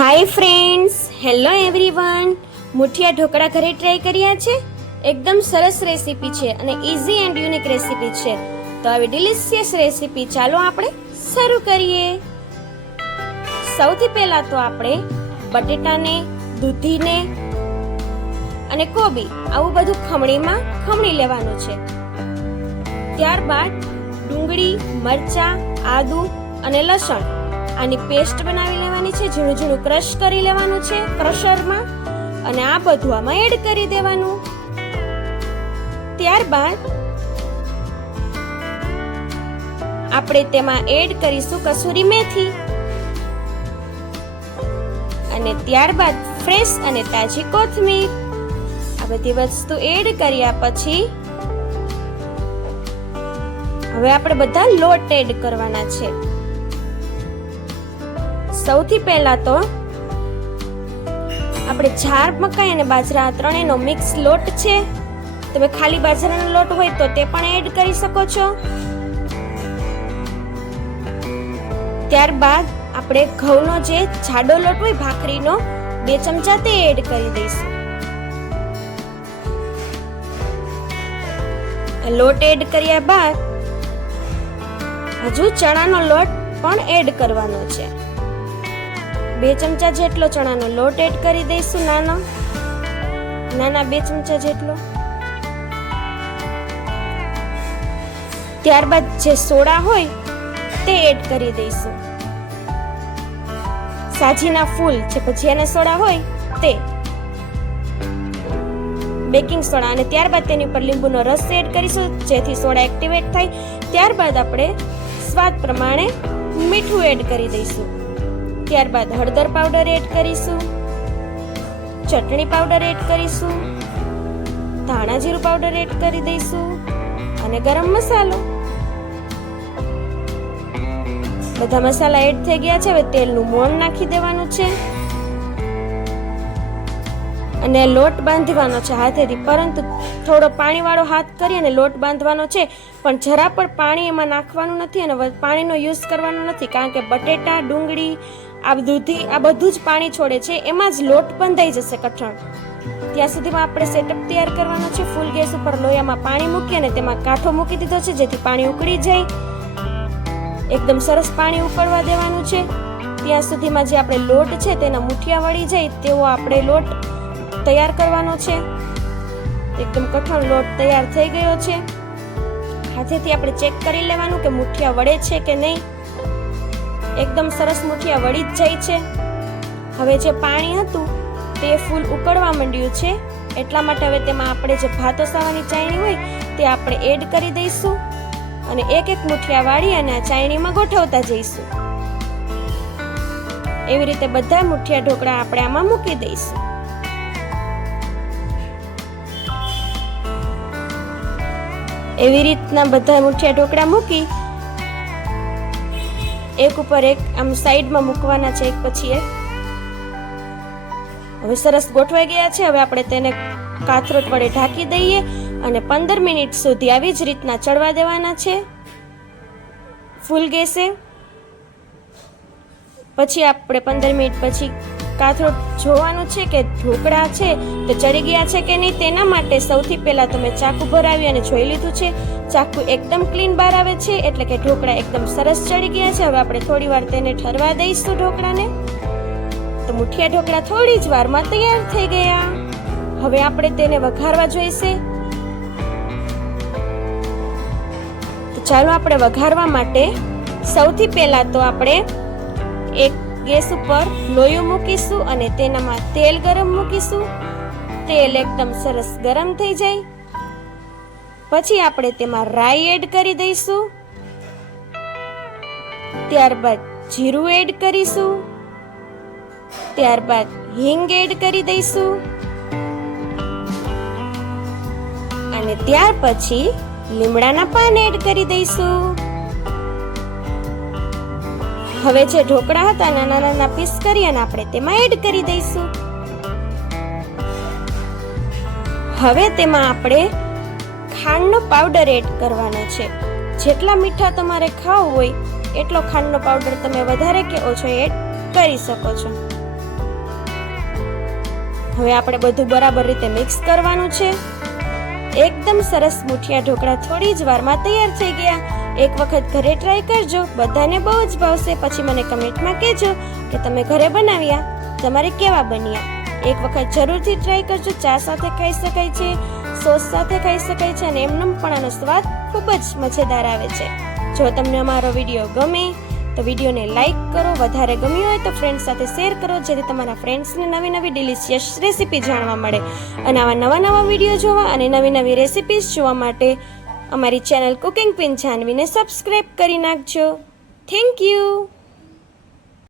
હાય friends, hello everyone. Muthiya dhokla ઘરે try કર્યા છે? એકદમ સરસ રેસીપી છે અને ઇઝી એન્ડ યુનિક રેસીપી છે. તો આવી ડિલિશિયસ રેસીપી ચાલો આપણે શરૂ કરીએ. સૌથી પહેલા તો આપણે બટેટાને, દૂધીને અને કોબી આવું બધું ખમણીમાં ખમણી લેવાનું છે. ત્યારબાદ ડુંગળી, મરચાં, આદુ અને લસણ આની પેસ્ટ બનાવી લેવાની છે. ઝીણું ઝીણું ક્રશ કરી લેવાનું છે ક્રશરમાં અને આ બધું આમાં એડ કરી દેવાનું. ત્યારબાદ આપણે તેમાં એડ કરીશું કસૂરી મેથી અને ત્યારબાદ ફ્રેશ અને તાજી કોથમીર. આ બધી વસ્તુ એડ કર્યા પછી હવે આપણે બધા લોટ એડ કરવાના છે. સૌથી પહેલા તો આપણે જાર મકાઈ અને બાજરા ત્રણેયનો મિક્સ લોટ છે. તમે ખાલી બાજરાનો લોટ હોય તો તે પણ એડ કરી શકો છો. ત્યારબાદ આપણે ઘઉંનો જે જાડો લોટ હોય ભાખરીનો 2 ચમચા તે એડ કરી દઈશું. લોટ એડ કર્યા બાદ હજુ ચણાનો લોટ પણ એડ કરવાનો છે. 2 ચમચા જેટલો ચણાનો લોટ એડ કરી દઈશું. નાના 2 ચમચા જેટલો. ત્યારબાદ જે સોડા હોય તે એડ કરી દઈશું. સાજીના ફૂલ જે ભજીયાના સોડા હોય તે, બેકિંગ સોડા અને ત્યારબાદ તેની ઉપર લીંબુનો રસ એડ કરીશું જેથી સોડા એક્ટિવેટ થાય. ત્યારબાદ આપણે સ્વાદ પ્રમાણે મીઠું એડ કરી દઈશું. ત્યારબાદ હળદર પાવડર એડ કરીશું, ચટણી પાવડર એડ કરીશું, ધાણા જીરું પાવડર એડ કરી દઈશું અને ગરમ મસાલો. બધા મસાલા એડ થઈ ગયા છે. હવે તેલનું મોણ નાખી દેવાનું છે અને લોટ બાંધવાનો છે હાથેથી, પરંતુ થોડો પાણીવાળો હાથ કરી અને લોટ બાંધવાનો છે. પણ જરા પણ પાણી એમાં નાખવાનું નથી અને પાણીનો યુઝ કરવાનો નથી, કારણ કે બટેટા, ડુંગળી, આ દૂધી આ બધું જ પાણી છોડે છે. એમાં જ લોટ બંધાઈ જશે કઠણ. ત્યાં સુધીમાં આપણે સેટઅપ તૈયાર કરવાનો છે. ફૂલ ગેસ ઉપર લોયામાં પાણી મૂકી અને તેમાં કાંઠો મૂકી દીધો છે જેથી પાણી ઉકળી જાય. એકદમ સરસ પાણી ઉકળવા દેવાનું છે. ત્યાં સુધીમાં જે આપણે લોટ છે તેના મુઠિયા વળી જાય તેવો આપણે લોટ તૈયાર કરવાનો છે. એકદમ કઠણ લોટ તૈયાર થઈ ગયો છે. હાથેથી આપણે ચેક કરી લેવાનું કે મુઠિયા વળે છે કે નહીં. એકદમ સરસ મુઠિયા વળી જ જાય છે. હવે જે પાણી હતું તે ફૂલ ઉકળવા માંડ્યું છે, એટલા માટે હવે તેમાં આપણે જે ભાત ઓસાવાની ચાયણી હોય તે આપણે એડ કરી દઈશું અને એક મુઠિયા વાળી અને આ ચાયણીમાં ગોઠવતા જઈશું. એવી રીતે બધા મુઠિયા ઢોકળા આપણે આમાં મૂકી દઈશું. એવી રીતના બધા મુઠિયા ઢોકળા મૂકી એક ઉપર એક આમ સાઈડમાં મૂકવાના છે, એક પછી એક. હવે સરસ ગોઠવાઈ ગયા છે. હવે આપણે તેને કાથરોટ વડે ઢાંકી દઈએ અને 15 મિનિટ સુધી આવી જ રીતના ચડવા દેવાના છે ફૂલ ગેસે. પછી આપણે 15 મિનિટ પછી કાથરોટ જોવાનું છે કે ઢોકળા છે તે ચડી ગયા છે કે નહીં. તેના માટે સૌથી પહેલા તમે ચાકુ ભરાવી અને જોઈ લીધું છે. ચાકુ એકદમ ક્લીન બહાર આવે છે એટલે કે ઢોકળા એકદમ સરસ ચડી ગયા છે. હવે આપણે થોડી વાર તેને ઠરવા દઈશું ઢોકળાને. તો મુઠિયા ઢોકળા થોડી જ વારમાં તૈયાર થઈ ગયા. હવે આપણે તેને વઘારવા જોઈશે. તો ચાલો આપણે વઘારવા માટે સૌથી પહેલા તો આપણે એક ગેસ ઉપર લોયો મૂકીશું અને તેનામાં તેલ ગરમ મૂકીશું. તેલ એકદમ સરસ ગરમ થઈ જાય પછી આપણે તેમાં રાઈ એડ કરી દઈશું. ત્યારબાદ જીરું એડ કરીશું. ત્યારબાદ હિંગ એડ કરી દઈશું અને ત્યાર પછી લીમડાના પાન એડ કરી દઈશું. હવે જે ઢોકળા હતા નાના નાના પીસ કરી અને આપણે તેમાં એડ કરી દઈશું. હવે તેમાં આપણે ખાંડનો પાવડર એડ કરવાનો છે. જેટલા મીઠા તમારે ખાવું હોય એટલો ખાંડનો પાવડર તમે વધારે કે ઓછો એડ કરી શકો છો. હવે આપણે બધું બરાબર રીતે મિક્સ કરવાનું છે. એકદમ સરસ મુઠિયા ઢોકળા થોડી જ વારમાં તૈયાર થઈ ગયા. એક વખત ઘરે ટ્રાય કરજો, બધાને બહુ જ ભાવશે. પછી મને કમેન્ટમાં કહેજો કે તમે ઘરે બનાવ્યા, તમારે કેવા બન્યા. એક વખત જરૂરથી ટ્રાય કરજો. ચા સાથે ખાઈ શકાય છે, સોસ સાથે ખાઈ શકાય છે અને એમનેમ પણ આનો સ્વાદ ખૂબ જ મજેદાર આવે છે. જો તમને અમારો વિડીયો ગમે તો વિડીયોને લાઈક કરો, વધારે ગમ્યો હોય તો ફ્રેન્ડ્સ સાથે શેર કરો, જેથી તમારા ફ્રેન્ડ્સને નવી નવી ડિલિશિયસ રેસીપી જાણવા મળે. અને આવા નવા વિડીયો જોવા અને નવી રેસીપીઝ જોવા માટે અમારી ચેનલ કુકિંગ પિન જાનવીને સબસ્ક્રાઈબ કરી નાખજો. Thank you.